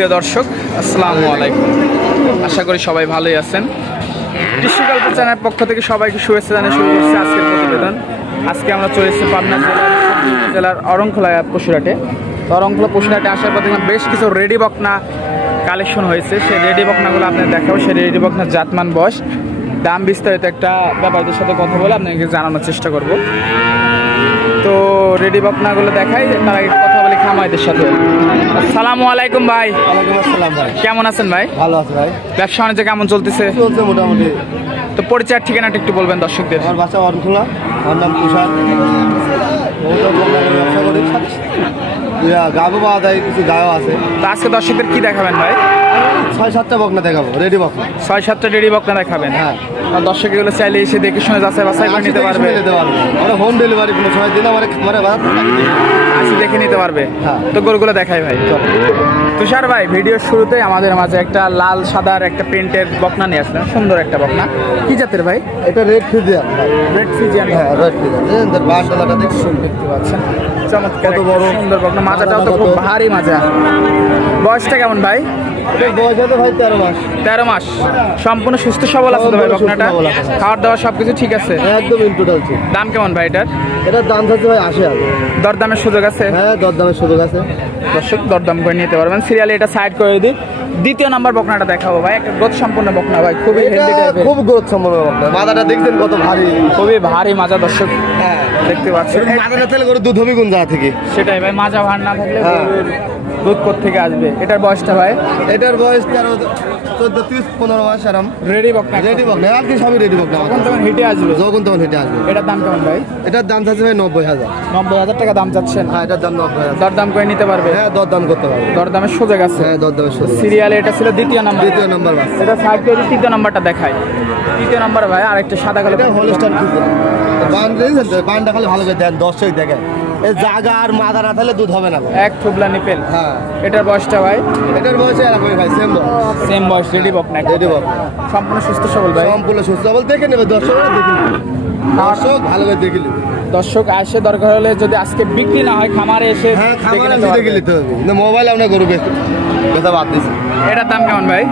সুপ্রিয় দর্শক, আসসালামু আলাইকুম। আশা করি সবাই ভালোই আছেন। কৃষিকল্প চ্যানেলের পক্ষ থেকে সবাইকে শুভেচ্ছা জানিয়ে শুরু করছে আজকের প্রতিবেদন। আজকে আমরা চলে এসেছি পাবনা জেলার জেলার অরংখোলা পশুরাটে অরংখোলা পশুরাটে আসার পর দেখলাম বেশ কিছু রেডি বকনা কালেকশন হয়েছে। সেই রেডি বকনাগুলো আপনাদের দেখাবো। সেই রেডি বকনার জাতমান বয়স। দাম বিস্তারিত একটা ব্যাপারদের সাথে কথা বলে আপনাকে জানানোর চেষ্টা করব। তো রেডি বকনাগুলো দেখাই, তার আগে কথা বলি খামাইদের সাথে। আসসালামু আলাইকুম ভাই। ওয়ালাইকুম আসসালাম ভাই। কেমন আছেন ভাই? ভালো আছে ভাই। ব্যবসা বাণিজ্য কেমন চলতেছে? চলছে মোটামুটি। তো পরিচয়ের ঠিকানাটা একটু বলবেন দর্শকদের। আমার বাসা অরখোলা আমার নাম তুষার। ব্যবসা করি। গাবো পাওয়া যায় কিছু গায়ও আছে। তো আজকে দর্শকদের কি দেখাবেন ভাই? ছয় সাতটা বকনা দেখাবো রেডি বকনা। ছয় সাতটা রেডি বকনা দেখাবেন। হ্যাঁ। দর্শক এগুলো চাইলে এসে দেখে শুনে যাচাই বাছাই করে নিতে পারবে। নিতে পারবে। আমরা হোম ডেলিভারি কোনো ছয় দিন আমার খামারে বাদ আসি দেখে নিতে পারবে। হ্যাঁ। তো গরুগুলো দেখাই ভাই। তুষার ভাই ভিডিওর শুরুতে আমাদের মাঝে একটা লাল সাদার একটা প্রিন্টের বকনা নিয়ে আসলেন সুন্দর একটা বকনা। কি জাতের ভাই? এটা রেড ফিজিয়ান রেড ফিজিয়ান হ্যাঁ রেড ফিজিয়ান বাস ডালাটা দেখছি দেখতে পাচ্ছেন। চমৎকার কত বড়। সুন্দর বকনা। মাজাটাও তো খুব ভারী মাজা বয়সটা কেমন ভাই? বয়স হতে ভাই তেরো মাস। তেরো মাস। সম্পূর্ণ সুস্থ সবল আছে ভাই বকনাটা? খাওয়ার দাওয়া সবকিছু ঠিক আছে? একদম ইন্টু ডালছে দাম কেমন ভাই এটার? এটার দাম থাকছে ভাই আশি হাজার। দরদামের সুযোগ আছে? হ্যাঁ দরদামের সুযোগ আছে। দর্শক দরদাম করে নিতে পারবেন। সিরিয়ালে এটা সাইড করে দিই। দ্বিতীয় নাম্বার বকনাটা দেখাবো ভাই। একটা গ্রোথ সম্পূর্ণ বকনা ভাই খুবই হেলদি টাইপের খুব গ্রোথ সম্ভব বকনা। মাথাটা দেখছেন কত ভারী। খুবই ভারী মাজা দর্শক। হ্যাঁ। দেখতে পাচ্ছেন। মাথাটা তেল করে দুধ হবে কোন জায়গা থেকে? সেটাই ভাই মাজা ভার না থাকলে হ্যাঁ। দুধ থেকে আসবে? এটার বয়সটা ভাই? এটার বয়স তেরো চোদ্দ তিরিশ পনেরো মাস আরাম? রেডি বকনা? রেডি বক আর কি সবই রেডি বক না তখন হিটে আসবে? যখন তখন হেঁটে আসবে। এটার দাম কেমন ভাই? এটার দাম থাকছে ভাই নব্বই হাজার। নব্বই হাজার টাকা দাম চাচ্ছেন? হ্যাঁ এটার দাম নব্বই হাজার। দরদাম করে নিতে পারবে? হ্যাঁ দরদাম করতে পারবে। দরদামের সুযোগ আছে হ্যাঁ দরদামের সুযোগ সিরিয়ালে এটা ছিল দ্বিতীয় নাম্বার। দ্বিতীয় নাম্বার বাস। এটা সাইড করে তৃতীয় নাম্বারটা দেখায় তৃতীয় নাম্বার ভাই আরেকটা সাদা কালো এটা হলস্টার খুঁজে বান বানটা খালি ভালো করে দেন দর্শক দেখে জায়গা আর মাদা না থাকলে দুধ হবে না এক থুবলা নিপেল হ্যাঁ। এটার বয়সটা ভাই? এটার বয়স এরকমই ভাই সেম সেম বয়স রেডি বক না রেডি বক। সম্পূর্ণ সুস্থ সবল ভাই। সম্পূর্ণ সুস্থ সবল দেখে নেবে দর্শকরা দেখে নেবে। দর্শক ভালো করে দেখে দর্শক আসে দরকার হলে যদি আজকে বিক্রি না হয় খামারে এসে হ্যাঁ দেখে নিতে দেখে নিতে হবে। কিন্তু মোবাইল আমরা গরু বেচা বাদ দিছি। এটার দাম কেমন ভাই?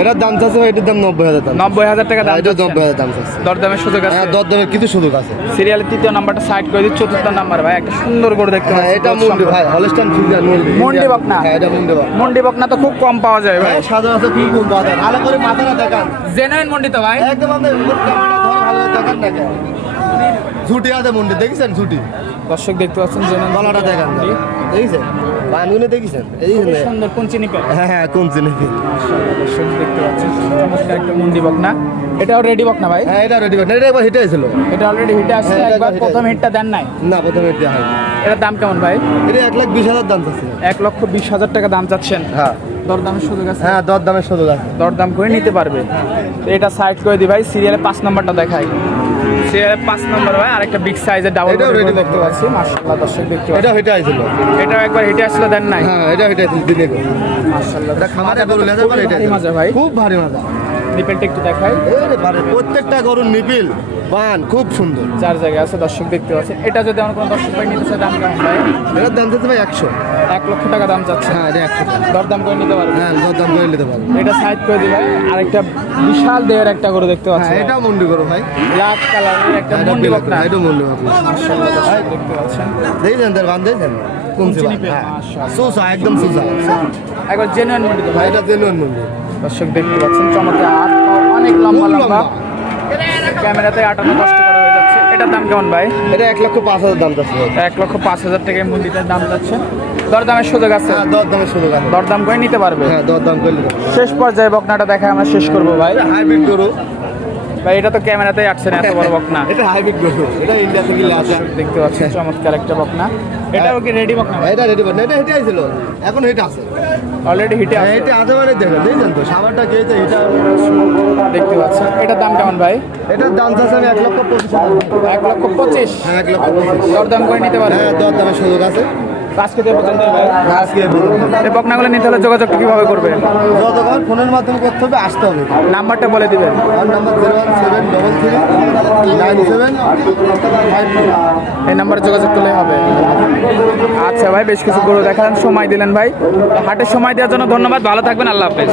এটার দাম চাচ্ছে ভাই, এটার দাম নব্বই হাজার দাম নব্বই হাজার টাকা দাম হ্যাঁ, এটা নব্বই হাজার দাম চাচ্ছে। দরদামের সুযোগ আছে? হ্যাঁ দরদামের কিছু সুযোগ আছে। সিরিয়ালের তৃতীয় নাম্বারটা সাইড করে দিই চতুর্থ নাম্বার ভাই একটা সুন্দর করে দেখতে হ্যাঁ এটা মুন্ডি ভাই হলস্টান ফিজার মুন্ডি। মুন্ডি বক না? হ্যাঁ এটা মুন্ডি বক। মন্ডি বকনা তো খুব কম পাওয়া যায় ভাই। সাদা আছে খুব খুব বাজার ভালো করে মাথাটা দেখান। জেনুইন মন্ডি তো ভাই। একদম আমাদের ভালো করে দেখান না কেন? ঝুটি আছে মুন্ডি দেখেছেন ঝুটি? দর্শক দেখতে পাচ্ছেন গলাটা দেখান দেখেছেন? দেখেছেন? এই সুন্দর কোন চিনি হ্যাঁ হ্যাঁ কোন জিনিস দর্শক দেখতে পাচ্ছেন চমৎকার একটা মুন্ডি বকনা। এটাও রেডি বকনা ভাই? হ্যাঁ এটা রেডি এটা একবার হিটে ছিল এটা অলরেডি হিটে আসছে হ্যাঁ, একবার প্রথম হিটটা দেন নাই। না প্রথমে হয় এটার দাম কেমন ভাই? এটা এক লাখ বিশ হাজার দাম চাচ্ছে এক লক্ষ বিশ হাজার টাকা দাম চাচ্ছেন। হ্যাঁ। দরদামের সুযোগ আছে? হ্যাঁ দর দামের সুযোগ আছে। দরদাম করে নিতে পারবে। তো এটা সাইড করে দিই ভাই সিরিয়ালে পাঁচ নম্বরটা দেখাই। সিরিয়ালে পাঁচ নম্বর ভাই আরেকটা বিগ সাইজের ডাবল ready দেখতে পাচ্ছি। মাশাআল্লাহ দর্শক দেখতে পাচ্ছি। এটা হিটে আইছিল এটাও একবার হিটে আসলে দেন নাই। হ্যাঁ এটা হিটে আইছিল দিনে মাশাআল্লাহ এটা খামারে গরু লেজার এটা ভাই। খুব ভারী মাজা নিপেলটা একটু দেখাই। প্রত্যেকটা গরুর নিপিল। বান খুব সুন্দর। চার জায়গায় আছে দর্শক দেখতে পাচ্ছেন। এটা যদি আমার কোনো দর্শক ভাই নিতে চায় দাম কেমন ভাই? এটার দাম চাচ্ছে ভাই একশো। এক লক্ষ টাকা দাম চাচ্ছে। হ্যাঁ এটা একশো দরদাম করে নিতে পারবে? হ্যাঁ দর দাম করে নিতে পারব। এটা সাইড করে দিই ভাই আরেকটা বিশাল দেহের একটা করে দেখতে পাচ্ছি হ্যাঁ এটাও মন্ডি গরু ভাই। ব্ল্যাক কালারের একটা এটা মন্ডি বকনা এটা মন্ডি বকনা মাশাআল্লাহ দর্শক দেখতে পাচ্ছেন। দেখছেন তার বান দেখছেন কোন কোন চিনি চিনি হ্যাঁ। মাশাআল্লাহ। সুসা একদম সুসা। একবার জেনুইন মন্ডি তো ভাই। ভাই এটা জেনুয়ান মন্ডি। দর্শক দেখতে পাচ্ছেন চমৎকার। অনেক লম্বা। লম্বা। ক্যামেরাতে আটানো কষ্ট করা হয়ে যাচ্ছে। এটার দাম কেমন ভাই? এটা এক লক্ষ পাঁচ হাজার দাম ভাই। এক লক্ষ পাঁচ হাজার টাকায় মন্দিরটার দাম যাচ্ছে। দরদামের সুযোগ আছে? হ্যাঁ দর দামের সুযোগ আছে। দরদাম করে নিতে পারবে? হ্যাঁ দর দাম করে। শেষ পর্যায়ে বকনাটা দেখা আমরা শেষ করব ভাই। হাইব্রিড গরু। ভাই এটা তো ক্যামেরাতেই আসছে না এত বড় বকনা। এটা হাইব্রিড গরু। এটা ইন্ডিয়া থেকে আসে। দেখতে পাচ্ছেন চমৎকার একটা বকনা। এটাও কি রেডি এটা রেডি এটা হেঁটে আইছিল। এখন হেঁটে আছে। অলরেডি হিটে হ্যাঁ আছে। হেঁটে আছে মানে দেখেন দেখছেন তো? সাবানটা খেয়েছে এটা দেখতে পাচ্ছেন। এটার দাম কেমন ভাই? এটার দাম চাচ্ছে আমি এক লক্ষ পঁচিশ এক লক্ষ পঁচিশ। হ্যাঁ এক লক্ষ পঁচিশ। দরদাম করে নিতে পারে হ্যাঁ দর দামের সুযোগ আছে। আজকে যে পর্যন্ত আজকে এই বকনাগুলো নিতে হলে যোগাযোগটা কীভাবে করবে? ফোনের মাধ্যমে করতে হবে আসতে হবে। নাম্বারটা বলে দিবেন। আমার number zero one seven double three nine seven এই নাম্বারে যোগাযোগ করলে হবে। আচ্ছা ভাই বেশ কিছু গরু দেখালেন সময় দিলেন ভাই। হাটের সময় দেওয়ার জন্য ধন্যবাদ। ভালো থাকবেন। আল্লাহ হাফেজ।